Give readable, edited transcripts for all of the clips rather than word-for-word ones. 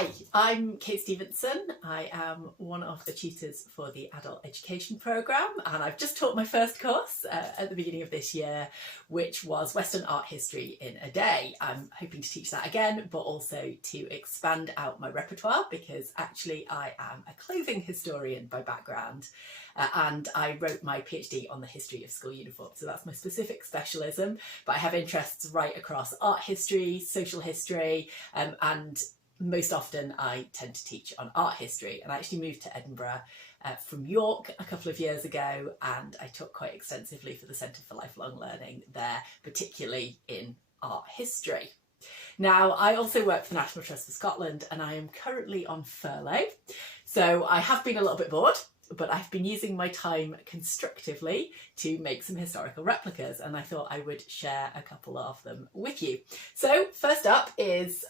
Hi, I'm Kate Stephenson. I am one of the tutors for the adult education programme, and I've just taught my first course at the beginning of this year, which was Western Art History in a Day. I'm hoping to teach that again, but also to expand out my repertoire, because actually I am a clothing historian by background, and I wrote my PhD on the history of school uniforms, so that's my specific specialism, but I have interests right across art history, social history, and most often I tend to teach on art history. And I actually moved to Edinburgh from York a couple of years ago, and I taught quite extensively for the Centre for Lifelong Learning there, particularly in art history. Now, I also work for the National Trust for Scotland, and I am currently on furlough. So I have been a little bit bored, but I've been using my time constructively to make some historical replicas, and I thought I would share a couple of them with you. So first up is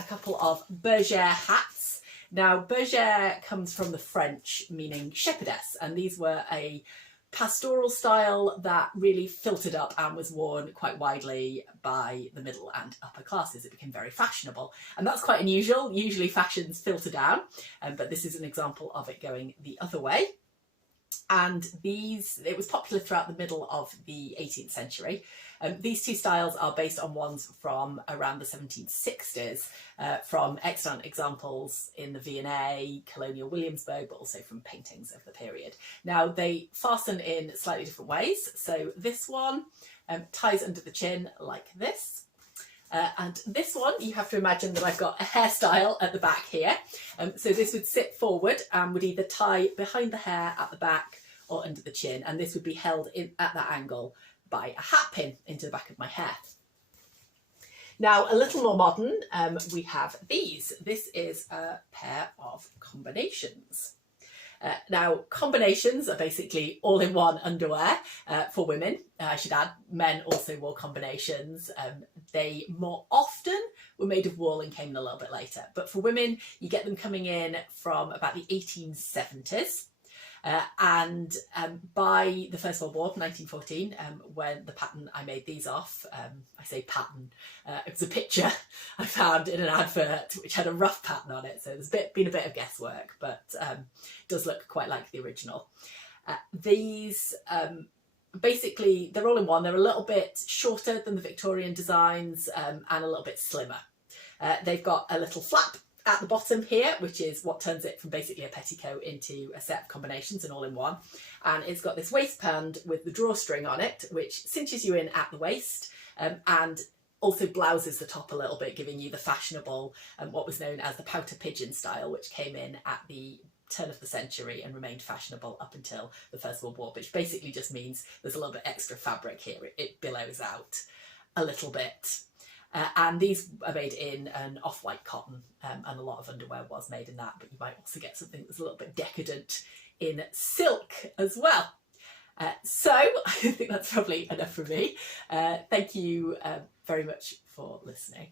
a couple of Bergere hats. Now, Bergere comes from the French meaning shepherdess, and these were a pastoral style that really filtered up and was worn quite widely by the middle and upper classes. It became very fashionable, and that's quite unusual. Usually fashions filter down, but this is an example of it going the other way. And it was popular throughout the middle of the 18th century. These two styles are based on ones from around the 1760s, from extant examples in the V&A, colonial Williamsburg, but also from paintings of the period. Now, they fasten in slightly different ways. So this one ties under the chin like this. And this one, you have to imagine that I've got a hairstyle at the back here. So this would sit forward and would either tie behind the hair at the back or under the chin. And this would be held in at that angle by a hat pin into the back of my hair. Now, a little more modern, we have these. This is a pair of combinations. Now, combinations are basically all-in-one underwear for women. I should add, men also wore combinations. They more often were made of wool and came in a little bit later. But for women, you get them coming in from about the 1870s. And by the First World War, 1914, when the pattern I made these off, I say pattern, it was a picture I found in an advert which had a rough pattern on it, so there's been a bit of guesswork, but it does look quite like the original. These basically, they're all in one. They're a little bit shorter than the Victorian designs and a little bit slimmer. They've got a little flap at the bottom here, which is what turns it from basically a petticoat into a set of combinations and all in one. And it's got this waistband with the drawstring on it, which cinches you in at the waist and also blouses the top a little bit, giving you the fashionable, what was known as the pouter pigeon style, which came in at the turn of the century and remained fashionable up until the First World War, which basically just means there's a little bit extra fabric here. It billows out a little bit. And these are made in an off-white cotton, and a lot of underwear was made in that, but you might also get something that's a little bit decadent in silk as well. So I think that's probably enough from me. Thank you very much for listening.